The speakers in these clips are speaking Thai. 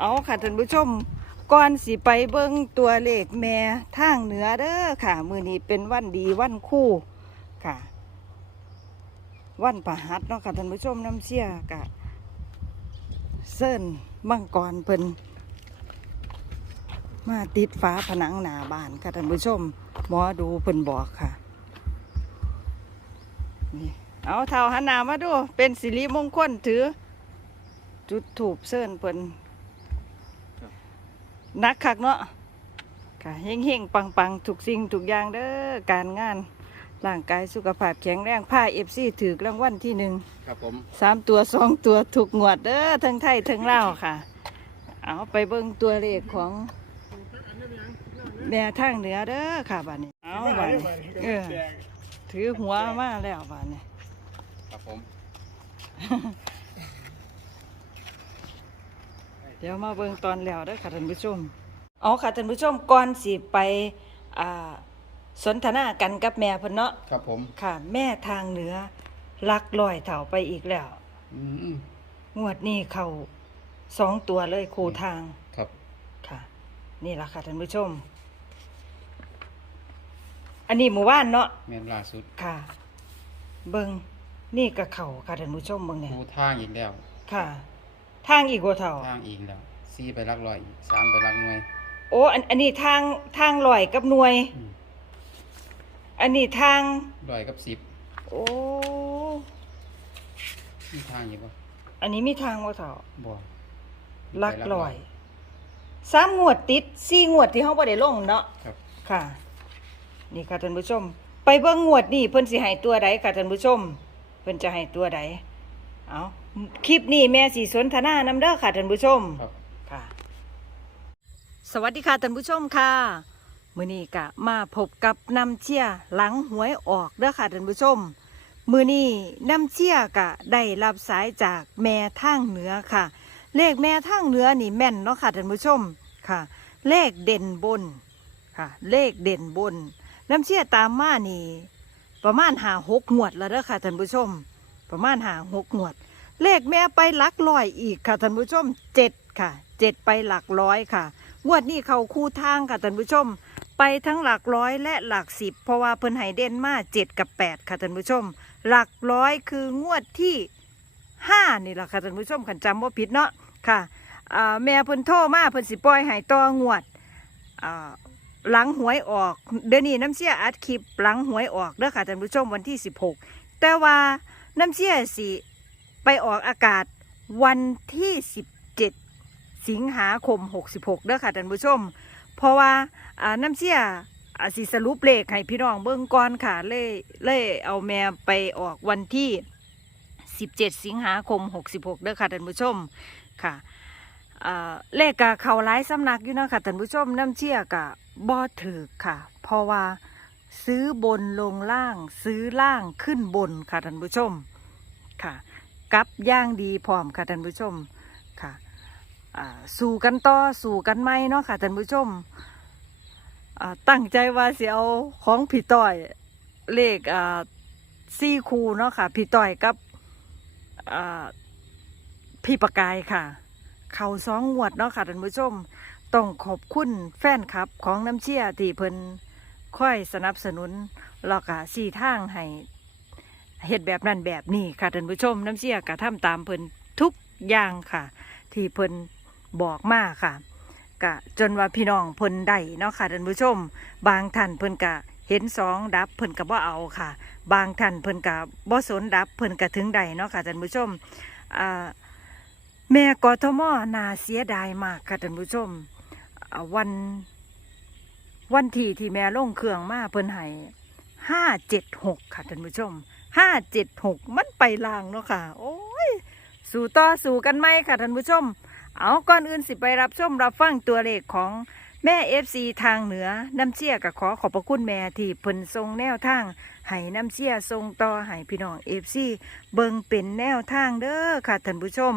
เอาค่ะท่านผู้ชมก่อนสิไปเบิ่งตัวเลขแม่ทางเหนือเด้อค่ะ มือนี้เป็นวันดีวันคู่ค่ะ วันประหัสเนาะค่ะท่านผู้ชมน้ำเชี่ยกะเซิ่นมังกรเพิ่นมาติดฝาผนังหนาบานค่ะท่านผู้ชมหมอดูเพิ่นบอกค่ะนี่เอาเท่าหันหน้ามาดู เป็นสิริมงคลถือ จุดถูบเซิ่นเพิ่น นักคักเนาะค่ะเฮงเฮงปังปังๆทุกสิ่งทุกอย่างเด้อการงานร่างกายสุขภาพแข็งแรงผ้าเอฟซีถือรางวัลที่หนึ่งครับผมสามตัวสองตัวถูกงวดเด้อทั้งไทยทั้งลาวค่ะ เอาไปเบิ่งตัวเลขของแม่ทางเหนือเด้อค่ะบ้านนี้ เอาบ้านนี้เออถือหัวมาแล้วบ้านนี้ครับผม เดี๋ยวมาเบิ่งตอนแล้วเด้อค่ะท่านผู้ชมเอาค่ะท่านผู้ชมก่อนสิไปอ่าสนทนากันกับแม่เพิ่นเนาะครับผมค่ะ แม่ทางเหนือลักลอยเถ่าไปอีกแล้ว อืมงวดนี้เข้าสองตัวเลยคู่ทางครับ ค่ะ นี่ล่ะค่ะท่านผู้ชม อันนี้หมู่บ้านเนาะแม่นล่าสุดค่ะ เบิงนี่ก็เข่าค่ะท่านผู้ชมเบิงเนี่ยคูทางอีกแล้ว ค่ะ ทางอีกว่าเท่า ทางอีกแล้วสี่ไปรักร้อยอีกสามไปรักหน่วย โอ้อันอันนี้ทางทางลอยกับหน่วย อืม อันนี้ทาง ร้อยกับสิบโอ้มีทางอยู่ปะอันนี้มีทางว่าเท่าบ่ลักลอยสามงวดติดสี่งวดที่เขาบ่ได้ลงเนาะ ครับค่ะ นี่ค่ะท่านผู้ชม ไปเบิ่งงวดนี่เพิ่นสิให้ตัวใดค่ะท่านผู้ชม เพิ่นจะให้ตัวใด เอาคลิปนี้แม่สิสนทนานำเด้อค่ะท่านผู้ชมครับ ค่ะ สวัสดีค่ะท่านผู้ชมค่ะมื้อนี้ก็มาพบกับน้ำเชี่ยหลังหวยออกเด้อค่ะท่านผู้ชมมื้อนี้น้ำเชี่ยก็ได้รับสายจากแม่ทางเหนือค่ะ เลขแม่ทางเหนือนี่แม่นเนาะค่ะท่านผู้ชมค่ะ เลขเด่นบนค่ะ เลขเด่นบน น้ำเชี่ยตามมานี่ ประมาณหาหกงวดแล้วเด้อค่ะท่านผู้ชม ประมาณหาหกงวด เลขแม่ไปหลักร้อยอีกค่ะท่านผู้ชมเจ็ดค่ะเจ็ดไปหลักร้อยค่ะงวดนี้เขาคู่ทางค่ะท่านผู้ชม ไปทั้งหลักร้อยและหลักสิบเพราะว่าเพิ่นให้เดนมาเจ็ดกับแปดค่ะท่านผู้ชม หลักร้อยคืองวดที่ห้านี่แหละค่ะท่านผู้ชมขันจำว่าผิดเนาะค่ะแม่เพิ่นโทรมาเพิ่นสิปล่อยให้ต่องวดหลังหวยออก เดี๋ยวนี้น้ำเชี่ยอัดคลิปหลังหวยออกเด้อค่ะท่านผู้ชมวันที่สิบหกแต่ว่า น้ำเชี่ยสิไปออกอากาศวันที่ 17 สิงหาคม 66เด้อค่ะท่านผู้ชม เพราะว่าน้ำเชี่ยสิสรุปเลขให้พี่น้องเบิ่งก่อนค่ะเลยเลยเอาแม่ไปออกวันที่ 17 สิงหาคม 66เด้อค่ะท่านผู้ชมค่ะเลขกะเขาหลายสำนักอยู่นะค่ะท่านผู้ชมน้ำเชี่ยกะบ่ถือค่ะ เพราะว่า ซื้อบนลงล่าง ซื้อล่างขึ้นบนค่ะท่านผู้ชมค่ะกับย่างดีพร้อมค่ะท่านผู้ชมค่ะสู่กันต่อสู่กันไหมเนาะค่ะท่านผู้ชมตั้งใจว่าสิเอาของพี่ต้อยเลขซี่คูเนาะค่ะพี่ต้อยกับพี่ประกายค่ะ เขาสองงวดเนาะค่ะท่านผู้ชม ต้องขอบคุณแฟนคลับของน้ำเชี่ยที่เพิ่น ค่อยสนับสนุนแล้วก็สี่ทางให้เฮ็ดแบบนั้นแบบนี้ค่ะท่านผู้ชมน้ำเชี่ยกะทำตามเพิ่นทุกอย่างค่ะ ที่เพิ่นบอกมาค่ะกะจนว่าพี่น้องเพิ่นได้เนาะค่ะท่านผู้ชม บางท่านเพิ่นกะเห็นสองดับเพิ่นกะบ่เอาค่ะ บางท่านเพิ่นกะบ่สนดับเพิ่นกะถึงได้เนาะค่ะท่านผู้ชมอ่าแม่กอทมนาเสียดายมากค่ะท่านผู้ชมวัน วันที่ที่แม่ลงเครื่องมาเพิ่นให้ห้าเจ็ดหกค่ะท่านผู้ชมห้าเจ็ดหกมันไปลางเนาะค่ะ โอ้ย สู่ต่อสู่กันไหมค่ะท่านผู้ชม เอาก่อนอื่นสิไปรับชมรับฟังตัวเลขของแม่เอฟซีทางเหนือน้ำเชี่ยกับขอขอบพระคุณแม่ที่เพิ่นทรงแนวทางให้น้ำเชี่ยทรงต่อให้พี่น้องเอฟซีเบิงเป็นแนวทางเด้อค่ะท่านผู้ชม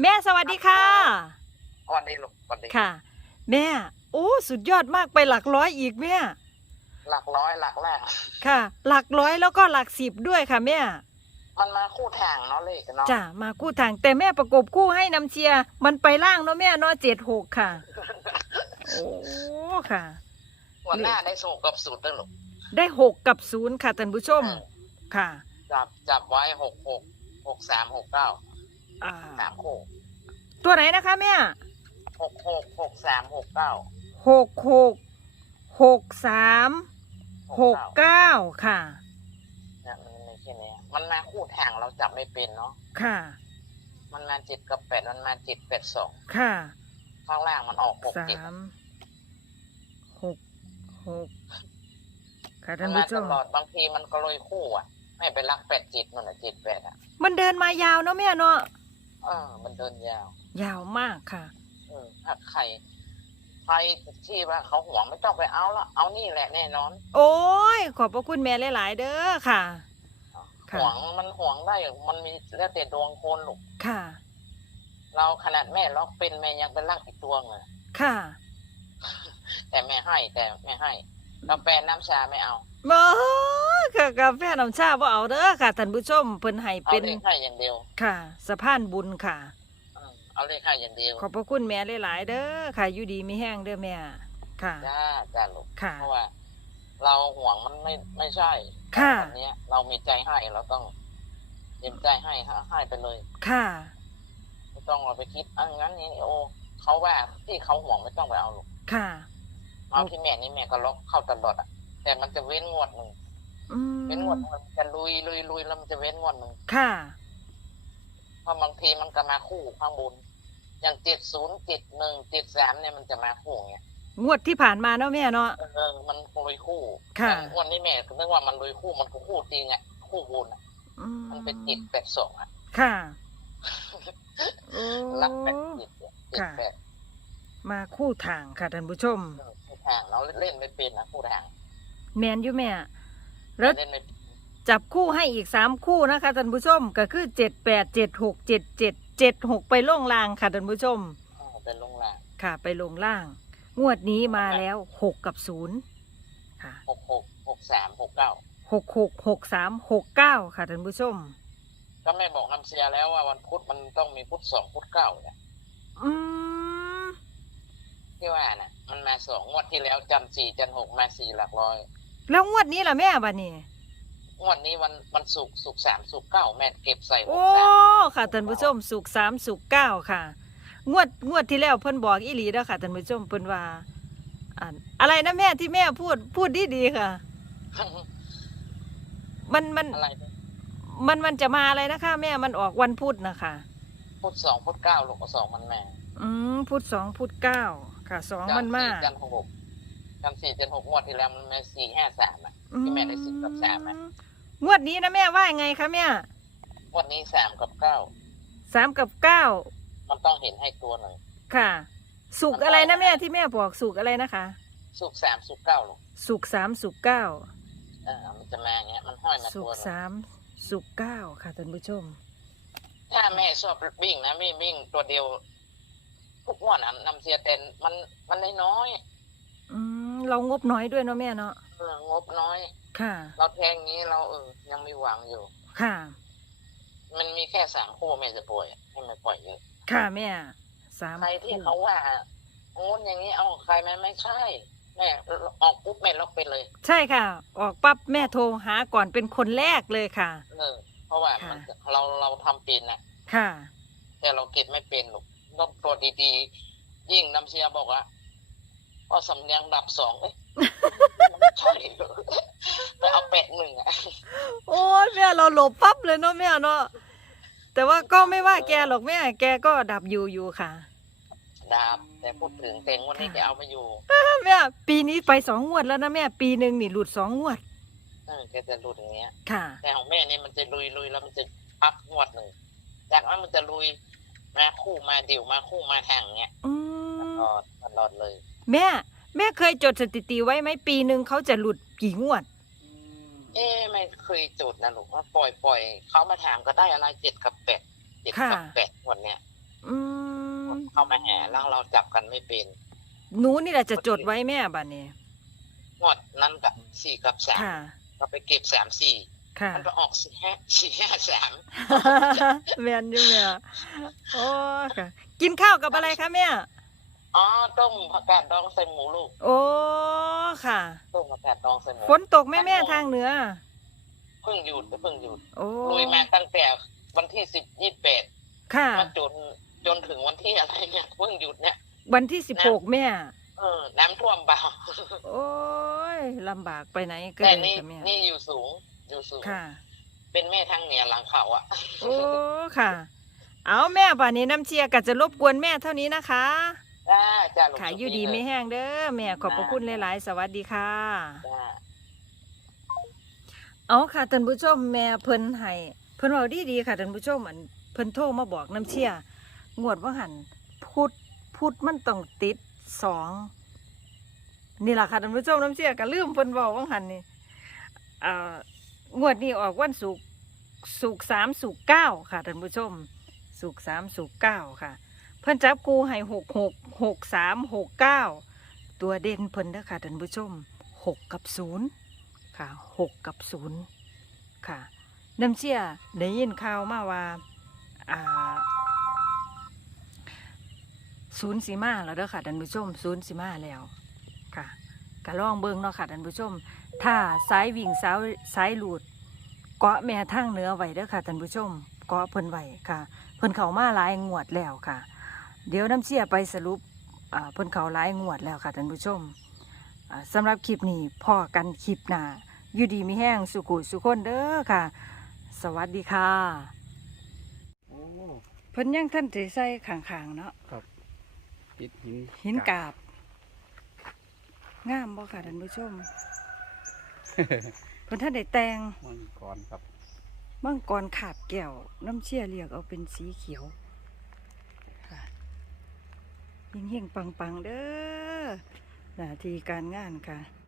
แม่สวัสดีค่ะ วันนี้ลูกวันนี้ค่ะ แม่ โอ้สุดยอดมากไปหลักร้อยอีกแม่ หลักร้อยหลักแรกค่ะ หลักร้อยแล้วก็หลักสิบด้วยค่ะแม่ มันมาคู่ทางเนาะเลขเนาะจ้ามากู้ทางแต่แม่ประกบคู่ให้นำเชียร์มันไปล่างเนาะแม่เนาะเจ็ดหกค่ะ โอ้ค่ะวันหน้าได้สูงกับสูตรด้วยลูกได้หกกับศูนย์ค่ะท่านผู้ชมเออค่ะ จับจับไว้หกหกหกสามหกเก้าอ่าสามคู่ตัวไหนนะคะแม่ หกหกหกสามหกเก้าหกหกหกสามหกเก้าค่ะเนี่ยมันไม่ใช่เนี้ยมันมาคู่ทางเราจับไม่เป็นเนาะค่ะ มันมาเจ็ดกับแปดมันมาเจ็ดแปดสองค่ะข้างล่างมันออกหกสาเจ็ดมหกหกค่ะมัท่านนมาผู้ชตมลอดบางทีมันก็เลยคู่อะไม่ไปรักแปดจิตมันอะจิตแปดอะ มันเดินมายาวเนาะแม่เนาะเออมันเดินยาว ยาวมากค่ะ เออถ้าใครใครที่ว่าเขาห่วงไม่ต้องไปเอาละเอานี่แหละแน่นอน โอ้ยขอบพระคุณแม่หลาย ๆ เด้อค่ะ ค่ะ ห่วงมันห่วงได้มันมีแล้วแต่ดวงคนลูกค่ะ เราขนาดแม่ล็อกเป็นแม่ยังเป็นรักอีกตัวเลยค่ะแต่แม่ให้แต่ไม่ให้กาแฟน้ำชาไม่เอาบ่ค่ะกาแฟน้ำชาบ่เอาเด้อค่ะท่านผู้ชมเพิ่นให้เอาเป็นเลขให้อย่างเดียว ค่ะสะพานบุญค่ะ เออเอาเลขให้อย่างเดียวขอบพระคุณแม่หลายๆเด้อค่ะอยู่ดีมีแห้งเด้อแม่ ค่ะจ้าจ้าลูกค่ะ เพราะว่า เราห่วงมันไม่ไม่ใช่ค่ะอันเนี้ยเรามีใจให้เราต้องเต็มใจให้ให้ให้ไปเลย ค่ะไม่ต้องเอาไปคิดอันงั้นนี่โอ้เขาว่าที่เขาห่วงไม่ต้องไปเอาหรอกค่ะ เอาที่แม่นี่แม่ก็ล็อกเข้าตลอดอะแต่มันจะเว้นงวดหนึ่งอืมเว้นงวดหนึ่งมันจะลุยลุยลุยแล้วมันจะเว้นงวดหนึ่งค่ะ เพราะบางทีมันก็มาคู่ข้างบน อย่างเจ็ดศูนย์เจ็ดหนึ่งเจ็ดสามเนี่ยมันจะมาคู่ไงงวดที่ผ่านมาเนาะแม่เนาะเออมันลุยคู่ค่ะแต่งวันนี้แม่ก็นึกว่ามันลุยคู่มันก็คู่จริงอะคู่บนอะอืมันเป็นจิตแปดสองอะค่ะโอ้รักแปดจิตอะจิตค่ะแปดมาคู่ทางค่ะท่านผู้ชมเออคู่ทางเราเล่นไม่เป็นนะคู่ทางแมนอยู่แม่แล้วเล่นไม่เป็น จับคู่ให้อีกสามคู่นะคะท่านผู้ชมก็คือเจ็ดแปดเจ็ดหกเจ็ดเจ็ดเจ็ดหกไปล่งลางค่ะท่านผู้ชมเออเป็นลงล่างค่ะ ไปลงล่าง งวดนี้มาแล้วหกกับศูนย์ค่ะหกหกหกสามหกเก้าหกหกหกสามหกเก้าค่ะท่านผู้ชม ก็แม่บอกน้ำเสียแล้วว่าวันพุธมันต้องมีพุธสองพุธเก้าเนี่ยอืมที่ว่าน่ะ มันมาสองงวดที่แล้วจันทร์สี่จันทร์หกมาสี่หลักร้อย แล้วงวดนี้ล่ะแม่บัดนี้ งวดนี้วันวันศุกร์ศุกร์สามศุกร์เก้าแม่เก็บใส่หโอ้กสามค่ะท่านผู้ชมสุกสามสุกเก้าค่ะ งวดงวดที่แล้วเพิ่นบอกอีหลีแล้วค่ะท่านผู้ชมเพิ่นว่าอ่านอะไรนะแม่ที่แม่พูดพูดดีดีๆค่ะ มันมันอะไรเนี่ยมันมันจะมาอะไรนะคะ แม่มันออกวันพุธนะคะ พุธสองพุธเก้าลูกก็สองมันแม่อืมพุธสองพุธเก้าค่ะสองมันมาจันทร์สี่จันทร์หกจันทร์สี่จันทร์หกงวดที่แล้วมันมาสี่ห้าสามอะที่แม่ได้สิบกับสามอะ งวดนี้นะแม่ว่าไงคะแม่งวดนี้สามกับเก้าสามกับเก้ามันต้องเห็นให้ตัวหนึ่งค่ะ สุกอะไรนะแม่ที่แม่บอกสุกอะไรนะคะศุกร์สามศุกร์เก้าลูกสุกสามสุกเก้าเออมันจะมาอย่างเงี้ยมันห้อยมาสุตักวหนึ่งสามสุกเก้าค่ะท่านผู้ชม ถ้าแม่ชอบวิ่งนะไม่วิ่งตัวเดียว ทุกงวดอะนำเสียเต็นมันมันน้อยอืมเรางบน้อยด้วยเนาะแม่เนาะๆเอองบน้อย ค่ะ เราแทงงี้เราเออ ยังมีหวังอยู่ ค่ะ มันมีแค่สามคู่แม่จะปล่อยให้แม่ปล่อยเยอะค่ะแม่สามใครที่เขาว่าโอ้นอย่างนี้เอาใครแม่ไม่ใช่แม่ออกปุ๊บแม่ล็อกไปเลย ใช่ค่ะ ออกปั๊บแม่โทรหาก่อนเป็นคนแรกเลยค่ะเออเพราะว่ามันเราเราทำเป็นนะค่ะ แต่เราเก็บไม่เป็นหรอกต้องตัวดีๆยิ่งน้ำเชียบอกว่าพอสำเนียงดับสองเอ้ยมันใช่เหรอ ไปเอาแปดหนึ่งอะโอ้ยแม่เราหลบปั๊บเลยเนาะแม่เนาะแต่ว่าก็ไม่ว่าแกหรอกแม่ แกก็ดับอยู่อยู่ค่ะ ดาบแต่พูดถึงเต็งวันนี้แกเอามาอยู่แม่ปีนี้ไปสองงวดแล้วนะแม่ปีหนึ่งนี่หลุดสองงวดเออแกจะรูดอย่างเงี้ย ค่ะ แต่ของแม่นี่มันจะลุยลุยแล้วมันจะพักงวดหนึ่งจากนั้นมันจะลุยมาคู่มาเดี่ยวมาคู่มาทางเงี้ยอืตมลอดตลอดเลย แม่ แม่เคยจดสถิติไว้ไหมปีหนึ่งเขาจะหลุดกี่งวด เอ๊ะไม่เคยจุดนะลูกว่าปล่อยปล่อยเขามาถามก็ได้อะไรเจ็ดกับแปดเจ็ดกับค่ะแปดงวดเนี้ยอืมเขามาแห่แล้วเราจับกันไม่เป็นหนูนี่แหละจะจดไว้แม่บัดนี้งวดนั้นกับสี่กับสามค่ะเราไปเก็บสามสี่ค่ะมันก็ออกสี่ห้าสี่ห้าสามแม่นอยู่แม่โอ้ค่ะกินข้าวกับอะไรคะแม่ อ๋อต้มผักกาดดองใส่หมูลูกโอ้ค่ะต้มผักกาดดองใส่หมูฝนตกแม่แม่ทางเหนือเพิ่งหยุดเพิ่งหยุดโอ้ลุยมาตั้งแต่วันที่สิบยี่แปดค่ะมาจนจนถึงวันที่อะไรเนี่ยเพิ่งหยุดเนี่ย วันที่สิบหกแม่เออน้ำท่วมเบาโอ้ยลำบากไปไหนก็แต่เลยนี่ค่ะแม่นี่อยู่สูงอยู่สูงค่ะ เป็นแม่ทางเหนือหลังเขาอะโอ้ค่ะ เอาแม่ป่านนี้น้ำเชียร์ก็จะรบกวนแม่เท่านี้นะคะ จ้าจ้าลูกขายอยู่ดีสุไม่เลยแห้งเด้อแม่ขอบพระคุณหลายๆ สวัสดีค่ะ จ้า เอาค่ะท่านผู้ชมแม่เพิ่นให้เพิ่นเว้าดีดีๆค่ะท่านผู้ชมอันเพิ่นโทรมาบอกน้ำเชี่ยงวดว่าหันพุดพุดมันต้องติดสองนี่แหละค่ะท่านผู้ชมน้ำเชี่ยก็ลืมเพิ่นบอกว่าหันนี่อ่างวดนี้ออกวันศุกร์ศุกร์สามศุกร์เก้าค่ะท่านผู้ชมศุกร์สามศุกร์เก้าค่ะ เพิ่นจับกูให้หกหกหกสามหกเก้าตัวเด่นเพิ่นเด้อค่ะท่านผู้ชมหกกับศูนย์ค่ะหกกับศูนย์ค่ะน้ำเชี่ยได้ยินข่าวมาว่าอ่าศูนย์สีมาแล้วเด้อค่ะท่านผู้ชมศูนย์สีมาแล้วค่ะกะลองเบิงเนาะค่ะท่านผู้ชม ถ้าสายวิ่งสายสายหลุดเกาะแม่ทางเหนือไว้เด้อค่ะท่านผู้ชมเกาะเพิ่นไว้ค่ะ เพิ่นเข้ามาหลายงวดแล้วค่ะ เดี๋ยวน้ำเชี่ยไปสรุปอ่าเพิ่นเข้าหลายงวดแล้วค่ะท่านผู้ชมอ่าสำหรับคลิปนี้พ่อกันคลิปหน้าอยู่ดีมีแห้งสุขุสุคนเด้อค่ะ สวัสดีค่ะโอ้เพิ่นยังท่านถือใส่ข้างๆเนาะครับติดหินหินกาบงามบ่ค่ะท่านผู้ชมเพิ่นท่านได้แต่งมังกรครับมังกรขาบแก้วน้ำเชี่ยเรียกเอาเป็นสีเขียวค่ะ เฮงๆปังๆเด้อหน้าที่การงานค่ะ